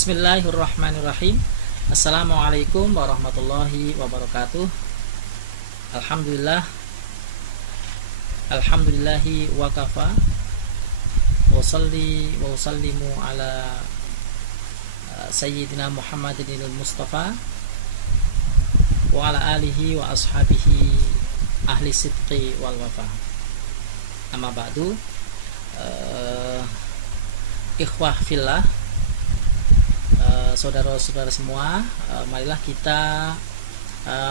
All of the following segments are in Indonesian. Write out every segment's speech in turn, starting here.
Bismillahirrahmanirrahim. Assalamualaikum warahmatullahi wabarakatuh. Alhamdulillah. Alhamdulillahi wa kafa. Wa salli wa sallimu ala Sayyidina Muhammadin al-Mustafa wa ala alihi wa ashabihi ahli sidqi wal wafa. Amma ba'du. Ikhwah fillah, saudara-saudara semua, marilah kita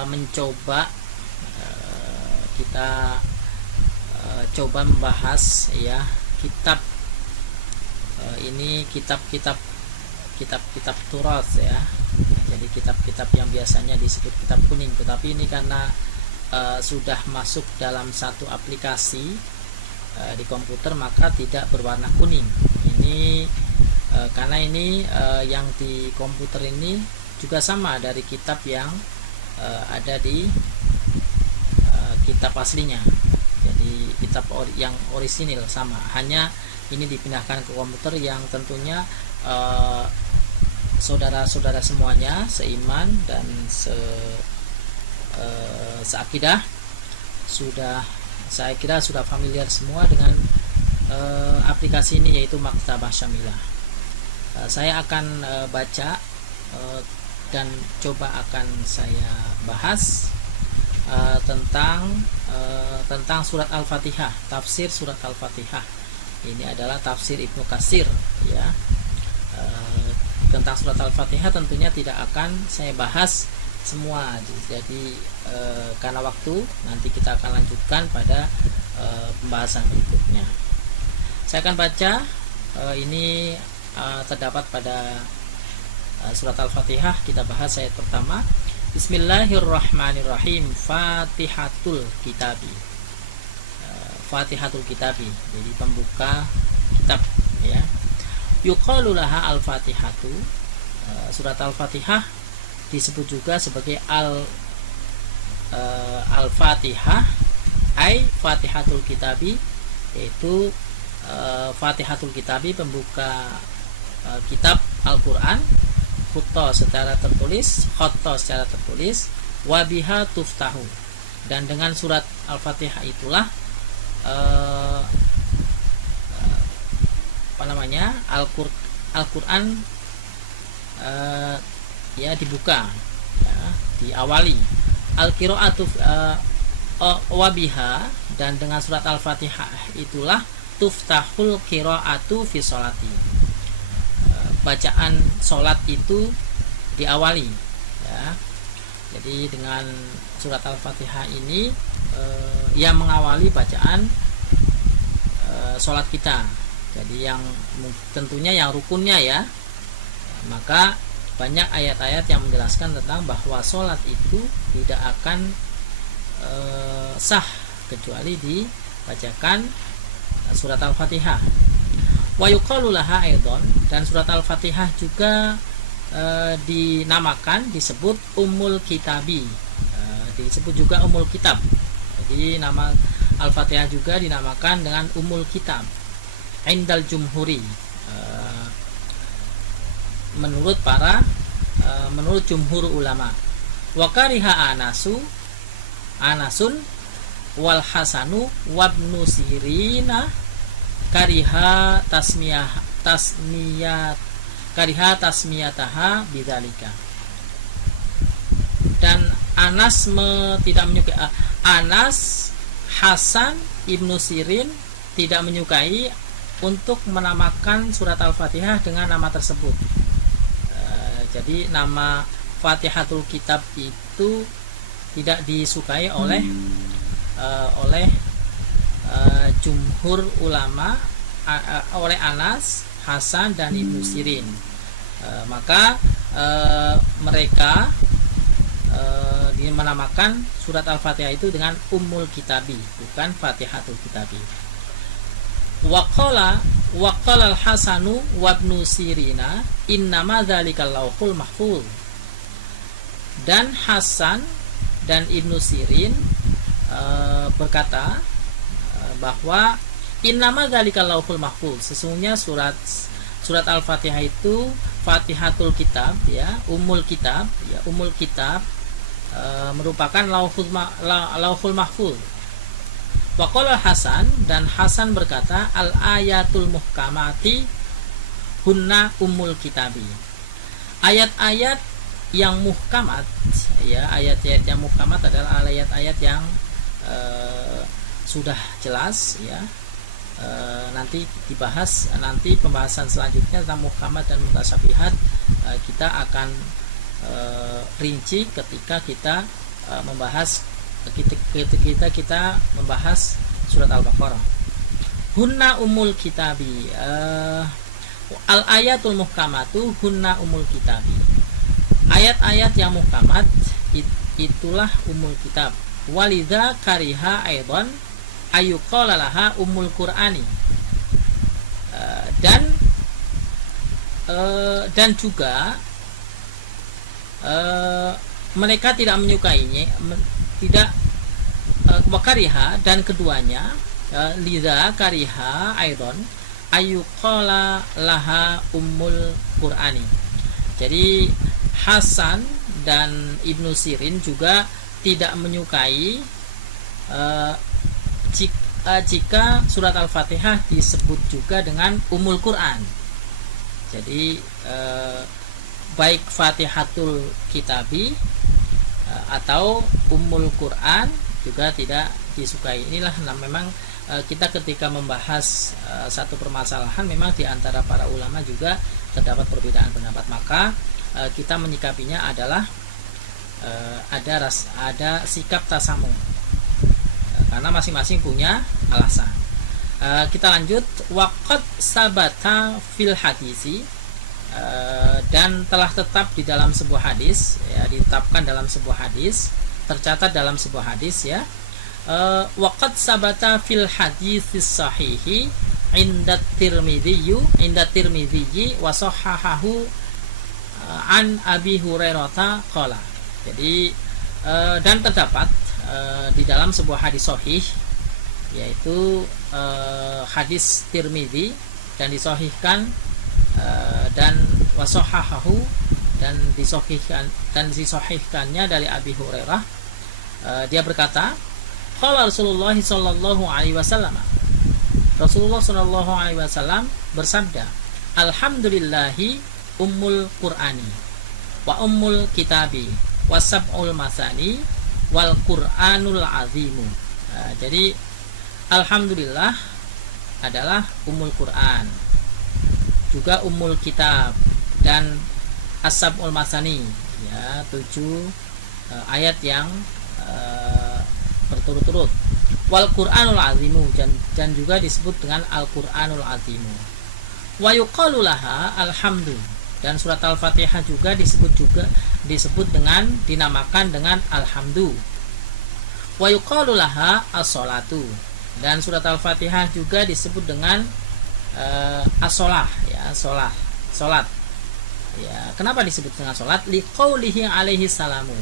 mencoba coba membahas ya kitab ini kitab-kitab turas ya. Jadi kitab-kitab yang biasanya disebut kitab kuning, tetapi ini karena sudah masuk dalam satu aplikasi di komputer maka tidak berwarna kuning. Ini karena ini yang di komputer ini juga sama dari kitab yang ada di kitab aslinya. Jadi kitab yang orisinil sama, hanya ini dipindahkan ke komputer yang tentunya saudara-saudara semuanya seiman dan seakidah saya kira sudah familiar semua dengan aplikasi ini, yaitu Maktabah Syamilah. Saya akan baca dan coba akan saya bahas tentang surat Al-Fatihah, tafsir surat Al-Fatihah. Ini adalah tafsir Ibnu Katsir ya. Tentang surat Al-Fatihah tentunya tidak akan saya bahas semua. Jadi karena waktu, nanti kita akan lanjutkan pada pembahasan berikutnya. Saya akan baca ini terdapat pada surat Al-Fatihah. Kita bahas ayat pertama. Bismillahirrahmanirrahim. Fatihatul Kitabi. Fatihatul Kitabi, jadi pembuka kitab ya. Yuqalu laha al-Fatihatu. Surat Al-Fatihah disebut juga sebagai Al-Fatihah, ai Fatihatul Kitabi, yaitu Fatihatul Kitabi, pembuka kitab Al-Quran, khotta secara tertulis, wabiha tuftahu, dan dengan surat Al-Fatihah itulah Al-Quran ya dibuka ya, diawali. Al-qiraatu wabiha, dan dengan surat Al-Fatihah itulah tuftahul qiraatu fi sholati, bacaan sholat itu diawali ya. Jadi dengan surat Al-Fatihah ini yang mengawali bacaan sholat kita. Jadi yang tentunya yang rukunnya ya. Maka banyak ayat-ayat yang menjelaskan tentang bahwa sholat itu tidak akan sah kecuali dibacakan surat Al-Fatihah. Wa yuqalu laha aidon, dan surat Al-Fatihah juga disebut Ummul Kitabi, disebut juga Ummul Kitab. Jadi nama Al-Fatihah juga dinamakan dengan Ummul Kitab indal jumhuri, menurut jumhur ulama. Wa kariha Anasun wal Hasanu wabnu Sirina kariha tasmiyataha bidzalika. Dan Anas tidak menyukai, Anas, Hasan, Ibnu Sirin tidak menyukai untuk menamakan surat Al-Fatihah dengan nama tersebut. Jadi nama Fatihatul Kitab itu tidak disukai oleh jumhur ulama, oleh Anas, Hasan, dan Ibnu Sirin. Maka mereka menamakan surat Al-Fatihah itu dengan Ummul Kitabi, bukan Fatihatul Kitabi. Waqala al-Hasanu wabnu Sirina innama dzalikal lauhul mahfuz. Dan Hasan dan Ibnu Sirin berkata bahwa innama dzalikal lauhul mahfuz, sesungguhnya surat surat Al-Fatihah itu Fatihatul Kitab, ya, Ummul Kitab, ya, Ummul Kitab, merupakan Lauhul Mahfuz. Waqala Hasan, dan Hasan berkata, al ayatul muhkamati hunna ummul kitabi. Ayat-ayat yang muhkamat, ya, ayat-ayat yang muhkamat adalah ayat-ayat yang sudah jelas, ya. Nanti dibahas, nanti pembahasan selanjutnya tentang muhkamat dan mutasyabihat kita akan rinci ketika kita membahas surat Al-Baqarah. Hunna umul kitabi, al ayatul muhkamatu hunna umul kitabi. Ayat-ayat yang muhkamat itulah umul kitab. Walidha kariha aidan ayuqala laha umul qur'ani. Dan juga mereka tidak menyukainya, tidak wakariha, dan keduanya lidha kariha aidan ayuqala laha ummul qur'ani. Jadi Hasan dan Ibnu Sirin juga tidak menyukai jika surat Al-Fatihah disebut juga dengan Ummul Quran. Jadi baik Fatihatul Kitabi atau Ummul Quran juga tidak disukai. Inilah memang kita ketika membahas satu permasalahan, memang di antara para ulama juga terdapat perbedaan pendapat. Maka kita menyikapinya adalah ada sikap tasamu, karena masing-masing punya alasan. Kita lanjut. Waqad sabata fil hadisi, dan telah tetap di dalam sebuah hadis, ya, ditetapkan dalam sebuah hadis, tercatat dalam sebuah hadis, ya. Waqad sabata fil haditsis sahihi inda Tirmidzi wa sahhahahu an Abi Hurairah qala. Jadi dan terdapat di dalam sebuah hadis sahih, yaitu hadis Tirmidzi, dan disahihkan dan wasahhahahu, dan disahihkannya dari Abi Hurairah. Dia berkata, qala Rasulullah sallallahu alaihi wasallam, Rasulullah sallallahu alaihi wasallam bersabda, alhamdulillahi ummul qur'ani wa ummul kitabi wa sab'ul masani wal qur'anul azimu. Jadi alhamdulillah adalah ummul Quran, juga ummul kitab, dan as-sab'ul masani, ya, 7 ayat yang berturut-turut. Wal qur'anul azimu, dan juga disebut dengan al-Qur'anul azimu. Wa yuqalu laha alhamdu, dan surat Al-Fatihah juga disebut dengan, dinamakan dengan alhamdu. Wa yuqalu laha as-salatu, dan surat Al-Fatihah juga disebut dengan as-salah, ya, salat. Ya, kenapa disebut dengan salat? Liqaulihi alaihi salamu.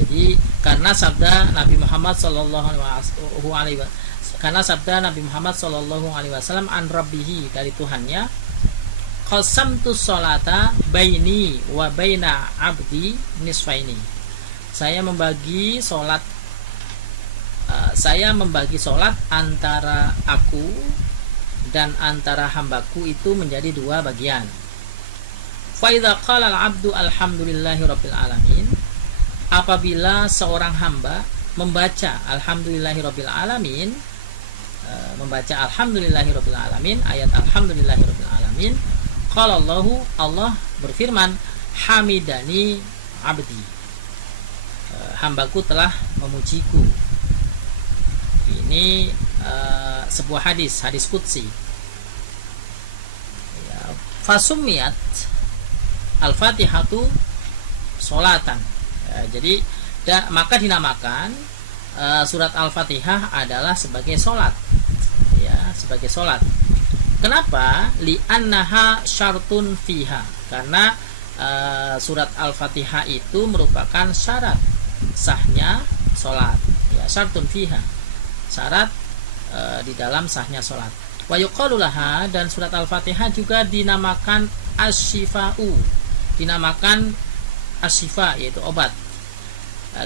Jadi karena sabda Nabi Muhammad sallallahu alaihi wasallam an rabbihi, dari Tuhannya, qasamtu sholata baini wa baina abdi nisfaini. Saya membagi solat antara aku dan antara hambaku itu menjadi 2 bagian. Fa idza qala al-'abdu alhamdulillahi rabbil alamin, apabila seorang hamba membaca alhamdulillahi rabbil alamin, ayat alhamdulillahi rabbil alamin, qala Allah berfirman, hamidani abdi, hambaku telah memujiku. Ini sebuah hadis qudsi, ya. Fasumiyat al-Fatihatu sholatan, ya, jadi maka dinamakan surat Al-Fatihah adalah sebagai sholat, ya, sebagai sholat. Kenapa? Li'annaha syartun fiha, karena surat Al-Fatihah itu merupakan syarat sahnya sholat, ya, syartun fiha, syarat di dalam sahnya sholat. Wa yuqalu laha, dan surat Al-Fatihah juga dinamakan Asy-Syifa'u, dinamakan Asy-Syifa, yaitu obat.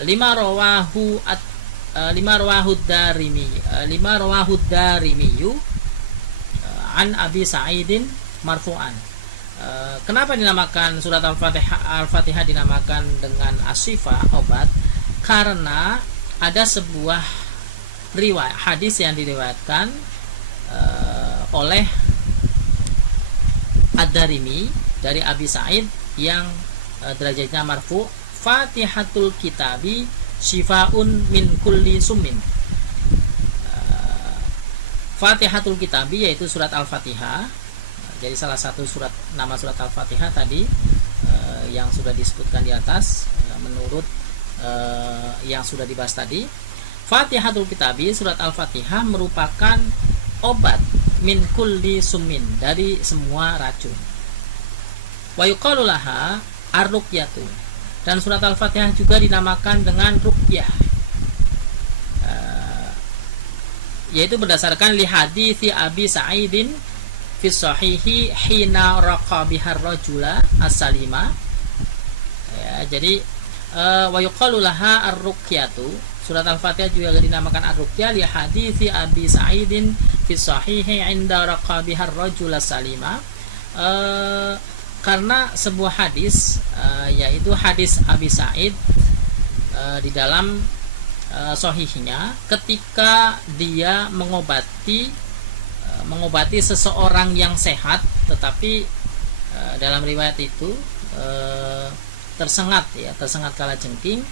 Lima rawahud darimi an Abi Sa'idin marfu'an. Kenapa dinamakan surat Al-Fatihah dinamakan dengan Asy-Syifa, obat? Karena ada sebuah riwayat hadis yang diriwayatkan oleh Ad-Darimi dari Abi Sa'id yang derajatnya marfu, Fatihatul Kitabi Syifaun min kulli summin. Fatihatul Kitabi yaitu surat Al-Fatihah. Jadi salah satu nama surat Al-Fatihah tadi yang sudah disebutkan di atas menurut yang sudah dibahas tadi. Fatihatul Kitabi, surat Al-Fatihah merupakan obat min kulli summin, dari semua racun. Wa yuqalu laha ar-ruqyatu, dan surat Al-Fatihah juga dinamakan dengan ruqyah, yaitu berdasarkan li hadithi Abi Sa'idin fi sahihi hina raqa bihar rajula as-salima. Jadi wa yuqalu laha ar-ruqyatu, surat Al-Fatihah juga dinamakan ar-ruqyah li hadithi Abi Sa'idin fi sahihi inda raqa bihar rajula salima, karena sebuah hadis yaitu hadis Abi Sa'id di dalam sahihnya ketika dia mengobati seseorang yang sehat, tetapi dalam riwayat itu tersengat kalajengking,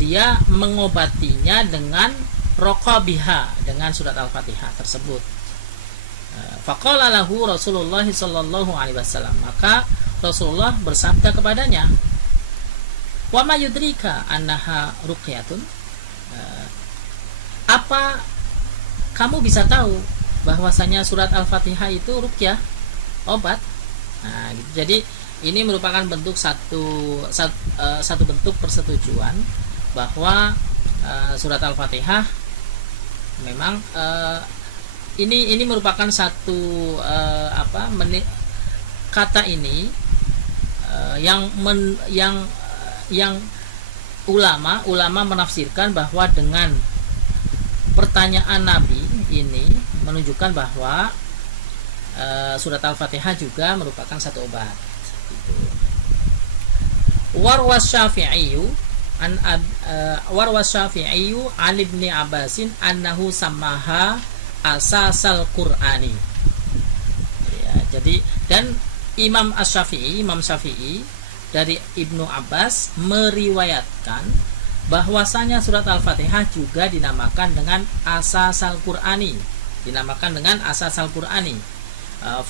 dia mengobatinya dengan raqabiha, dengan surat Al-Fatihah tersebut. Faqala lahu Rasulullah sallallahu alaihi wasallam, maka Rasulullah bersabda kepadanya, wa ma yudrika annaha ruqyatun, apa kamu bisa tahu bahwasanya surat Al-Fatihah itu ruqyah, obat? Nah, gitu. Jadi ini merupakan bentuk satu bentuk persetujuan bahwa surat Al-Fatihah memang ini merupakan satu kata ini yang ulama menafsirkan bahwa dengan pertanyaan Nabi ini menunjukkan bahwa surat Al-Fatihah juga merupakan satu obat. Warwas Syafi'i an Ibni Abbasin annahu sammaha asasal Qur'ani. Ya, jadi dan Imam Syafi'i dari Ibnu Abbas meriwayatkan bahwasanya surat Al-Fatihah juga dinamakan dengan asasal Qur'ani,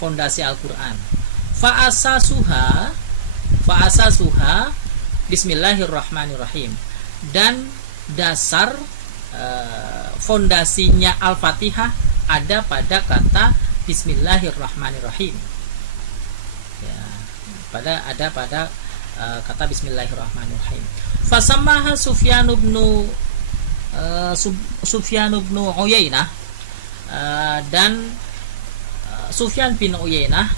fondasi Al-Qur'an. Fa'asasuha Bismillahirrahmanirrahim, dan dasar fondasinya Al-Fatihah ada pada kata Bismillahirrahmanirrahim. Ya, ada pada kata Bismillahirrahmanirrahim. Fasamaha Sufyan bin Uyainah, dan Sufyan bin Uyainah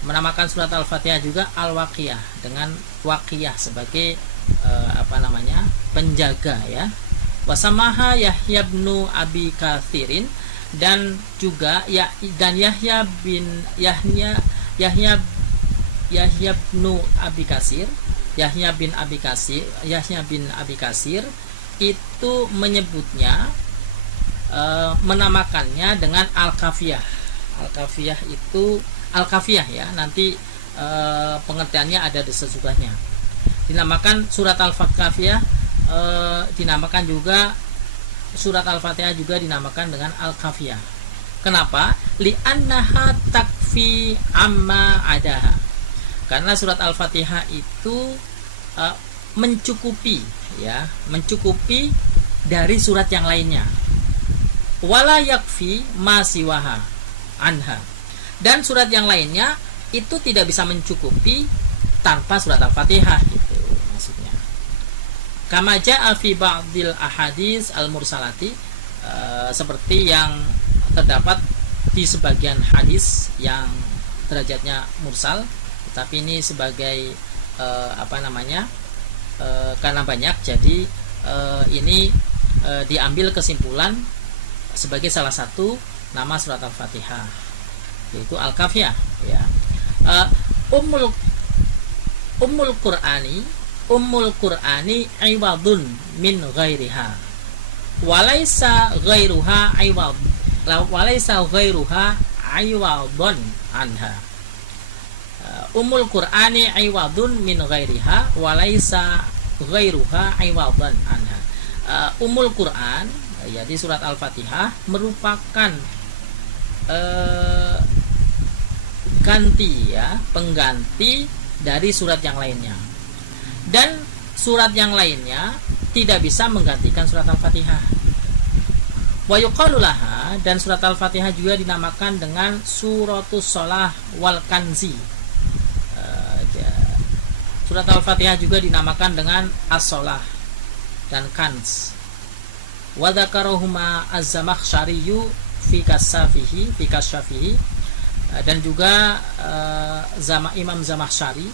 menamakan surat Al-Fatihah juga Al-Waqiyah, dengan Waqiyah sebagai penjaga, ya. Wasamaha Yahya bin Abi Katsirin, dan juga Yahya bin Abi Katsir itu menyebutnya menamakannya dengan Al-Kafiyah. Al-Kafiyah itu ya, nanti pengertiannya ada di sesudahnya. Dinamakan surat Al-Kafiyah, dinamakan juga surat Al-Fatihah juga dinamakan dengan Al-Kafiyah. Kenapa? Li'annaha takfi amma adaha. Karena surat Al-Fatihah itu mencukupi dari surat yang lainnya. Wala yakfi ma siwaha anha. Dan surat yang lainnya itu tidak bisa mencukupi tanpa surat Al-Fatihah, gitu maksudnya. Kama jaa fi ba'dil ahadits al-mursalati, seperti yang terdapat di sebagian hadis yang derajatnya mursal, tetapi ini sebagai karena banyak, jadi ini diambil kesimpulan sebagai salah satu nama surat Al-Fatihah, yaitu Al-Kafiyah, ya. Ummul Qur'ani iwadun min ghairiha walaysa ghairuha iwadun anha. Ummul Qur'ani iwadun min ghairiha walaysa ghairuha iwadun anha. Ummul Qur'an, jadi surat Al-Fatihah, merupakan pengganti dari surat yang lainnya, dan surat yang lainnya tidak bisa menggantikan surat Al-Fatihah. Wa yuqalu laha, dan surat Al-Fatihah juga dinamakan dengan suratus shalah wal kanzi. Surat Al-Fatihah juga dinamakan dengan as-shalah dan kans. Wa dzakarohuma az-Zamakhsyariyu fi kasyafihi, dan juga Imam Zamakhsyari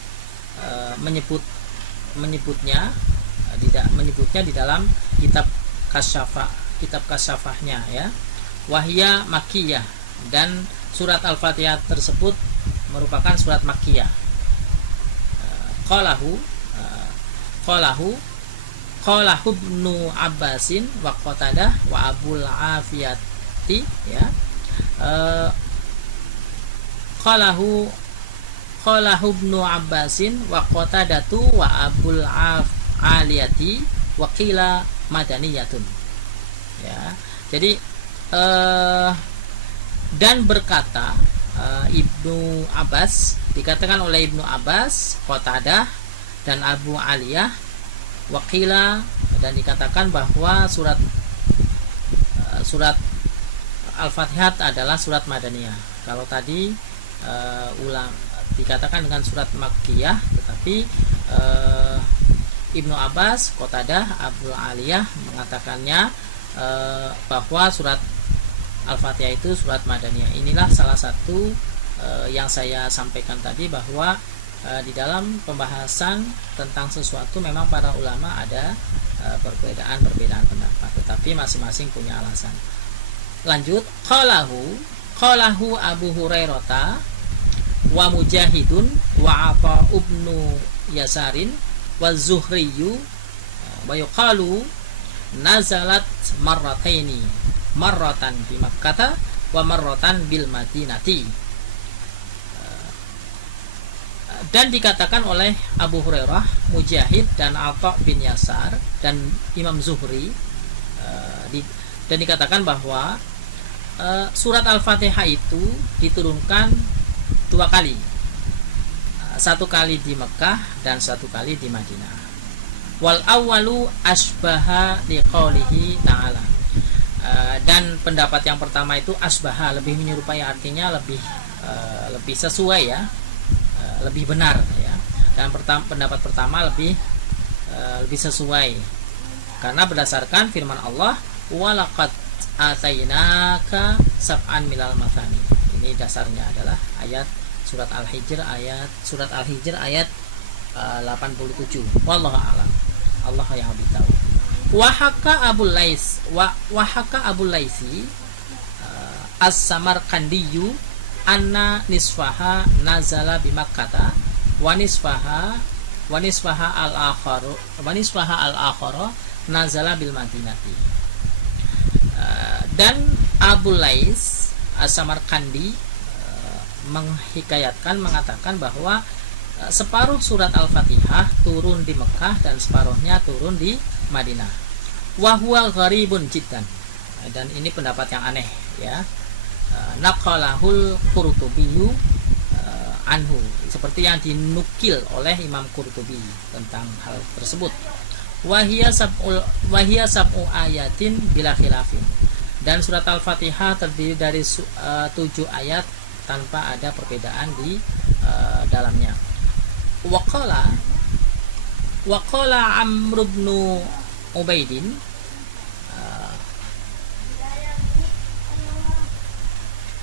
menyebutnya di dalam kitab kasyafahnya, ya. Wahya Makkiyah, dan surat Al-Fatihah tersebut merupakan surat Makkiyah. Qalahu Ibnu Abbasin wa Qatadah wa Abul Afiyati, ya. Qalahu Ibnu Abbasin wa Qatadatu wa Abul Aliyati wa qila madaniyatun, ya. Jadi dan berkata Ibnu Abbas, dikatakan oleh Ibnu Abbas, Qatadah, dan Abu Aliyah, Waqila, dan dikatakan bahwa surat Al-Fatihah adalah surat Madaniyah. Kalau tadi dikatakan dengan surat Makkiyah, tetapi Ibnu Abbas, Qatadah, Abu Aliyah mengatakannya bahwa surat Al-Fatihah itu surat Madaniyah. Inilah salah satu yang saya sampaikan tadi, bahwa di dalam pembahasan tentang sesuatu memang para ulama ada perbedaan pendapat, tetapi masing-masing punya alasan. Lanjut, qalahu Abu Hurairah wa Mujahidun wa Atha ibnu Yasarin wa Zuhriyyu wa yuqalu nazalat marratan di Makkah wa marratan bil Madinati. Dan dikatakan oleh Abu Hurairah, Mujahid, dan Atha bin Yasar, dan Imam Zuhri, dan dikatakan bahwa surat Al-Fatihah itu diturunkan 2 kali, 1 kali di Mekah dan 1 kali di Madinah. Wal awwalu asbaha liqaulihi ta'ala, dan pendapat yang pertama itu asbaha, lebih menyerupai, artinya lebih sesuai, ya, lebih benar, ya. Dan pendapat pertama lebih sesuai karena berdasarkan firman Allah, walaqad atainaka sab'an minal mathani. Ini dasarnya adalah ayat surat Al-Hijr ayat 87. Wallahu a'lam. Allah yang lebih tahu. Wahaka Abul Laisi As-Samarqandiyu anna nisfaha nazala bi Makkah wa nisfaha al-akhara nazala bil Madinati. Dan Abu Lais As-Samarqandi mengatakan bahwa separuh surat Al-Fatihah turun di Mekah dan separuhnya turun di Madinah. Wa huwa gharibun jiddan, dan ini pendapat yang aneh, ya. Naqalahul Qurtubi anhu, seperti yang dinukil oleh Imam Qurtubi tentang hal tersebut. Wahia sab'u ayatin bila khilafin, dan surat Al-Fatihah terdiri dari 7 ayat tanpa ada perbedaan di dalamnya. Waqala Amr bin Ubaidin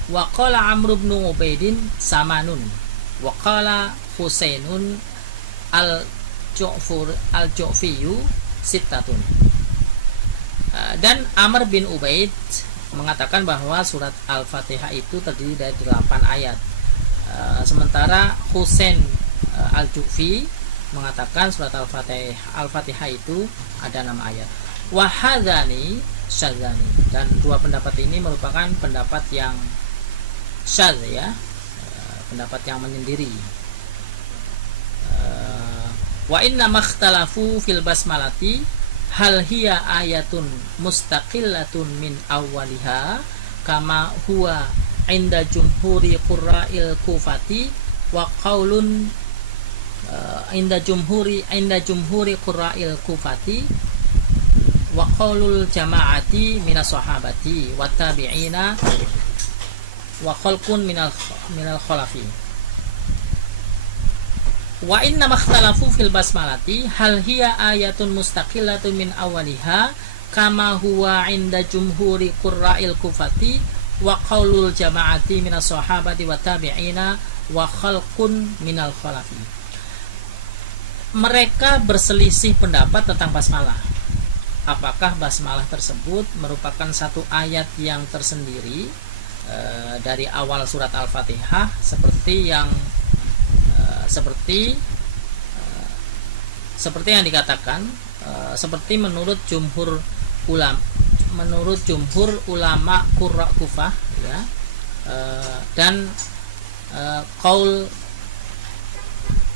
Wa qala Amr bin Ubaidin samanun. Wa qala Husainun al-Ju'fiyu sittatun. Dan Amr bin Ubaid mengatakan bahwa surat Al-Fatihah itu terdiri dari 8 ayat. Sementara Husain al-Ju'fi mengatakan surat Al-Fatihah itu ada 6 ayat. Wahadzani syadzani, dan dua pendapat ini merupakan pendapat yang syadz, ya, pendapat yang menyendiri. Wa inna makhtalafu fil basmalati hal hiya ayatun mustaqillatun min awwaliha kama huwa inda jumhuri qurra'il kufati wa qaulun inda jumhuri qurra'il kufati wa qaulul jama'ati minas sahabati wa tabi'ina wa khalqun minal khalafi. Wa inna makhtalafu fil basmalati hal hiya ayatun mustaqillatun min awwaliha kama huwa inda jumhuri qurra'il kufati wa qaulul jama'ati minas sahabati wa tabi'ina wa khalqun minal khalafi. Mereka berselisih pendapat tentang basmalah. Apakah basmalah tersebut merupakan satu ayat yang tersendiri dari awal surat Al-Fatihah seperti yang yang dikatakan, seperti menurut jumhur ulama qurra Kufah, ya, dan qaul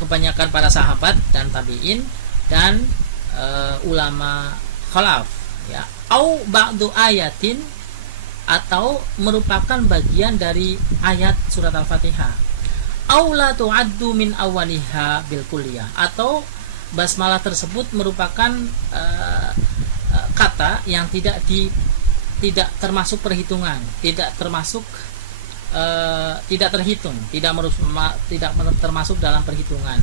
kebanyakan para sahabat dan tabi'in dan ulama khalaf, ya, au ba'du ayatin, atau merupakan bagian dari ayat surat Al-Fatihah, au la tu'addu min awwaliha bil kulliyah, atau basmalah tersebut merupakan kata yang tidak termasuk perhitungan, tidak terhitung, tidak termasuk dalam perhitungan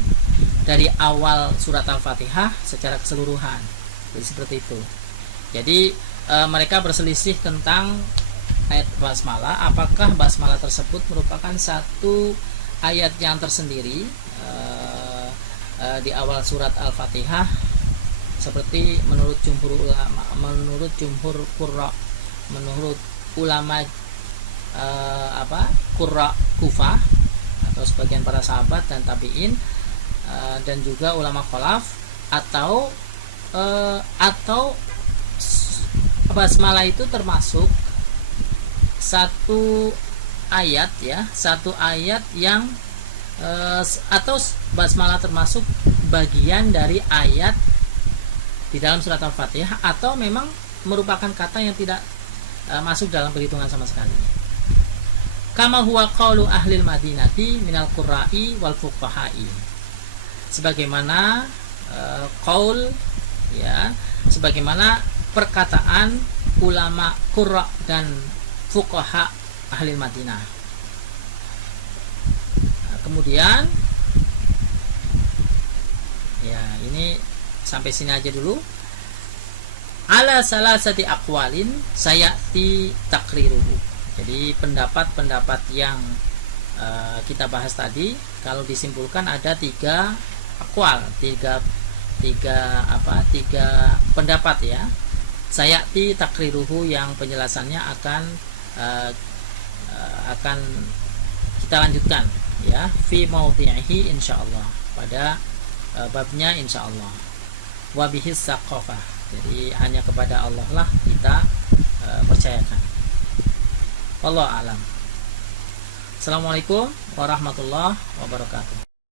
dari awal surat Al-Fatihah secara keseluruhan. Jadi seperti itu. Jadi mereka berselisih tentang ayat basmalah, apakah basmalah tersebut merupakan satu ayat yang tersendiri di awal surat Al-Fatihah seperti menurut jumhur ulama, menurut ulama qurra Kufah atau sebagian para sahabat dan tabi'in, dan juga ulama khalaf, atau basmalah itu termasuk satu ayat, ya, satu ayat yang atau basmalah termasuk bagian dari ayat di dalam surat Al-Fatihah, atau memang merupakan kata yang tidak masuk dalam perhitungan sama sekali. Kama huwa qaulu ahlil madinati minal qurra'i wal fuqaha'i, sebagaimana qaul, ya, sebagaimana perkataan ulama qurra dan fuqaha ahli Madinah. Kemudian, ya, ini sampai sini aja dulu. Ala salasati aqwalin sayati takriruhu. Jadi pendapat-pendapat yang kita bahas tadi, kalau disimpulkan ada 3 aqwal, tiga pendapat, ya. Sayati takriruhu, yang penjelasannya akan kita lanjutkan, ya, fi maudhi'ihi insyaallah, pada babnya insyaallah. Wa bihis saqafah, jadi hanya kepada Allah lah kita percayakan. Wallahu a'lam. Assalamualaikum warahmatullahi wabarakatuh.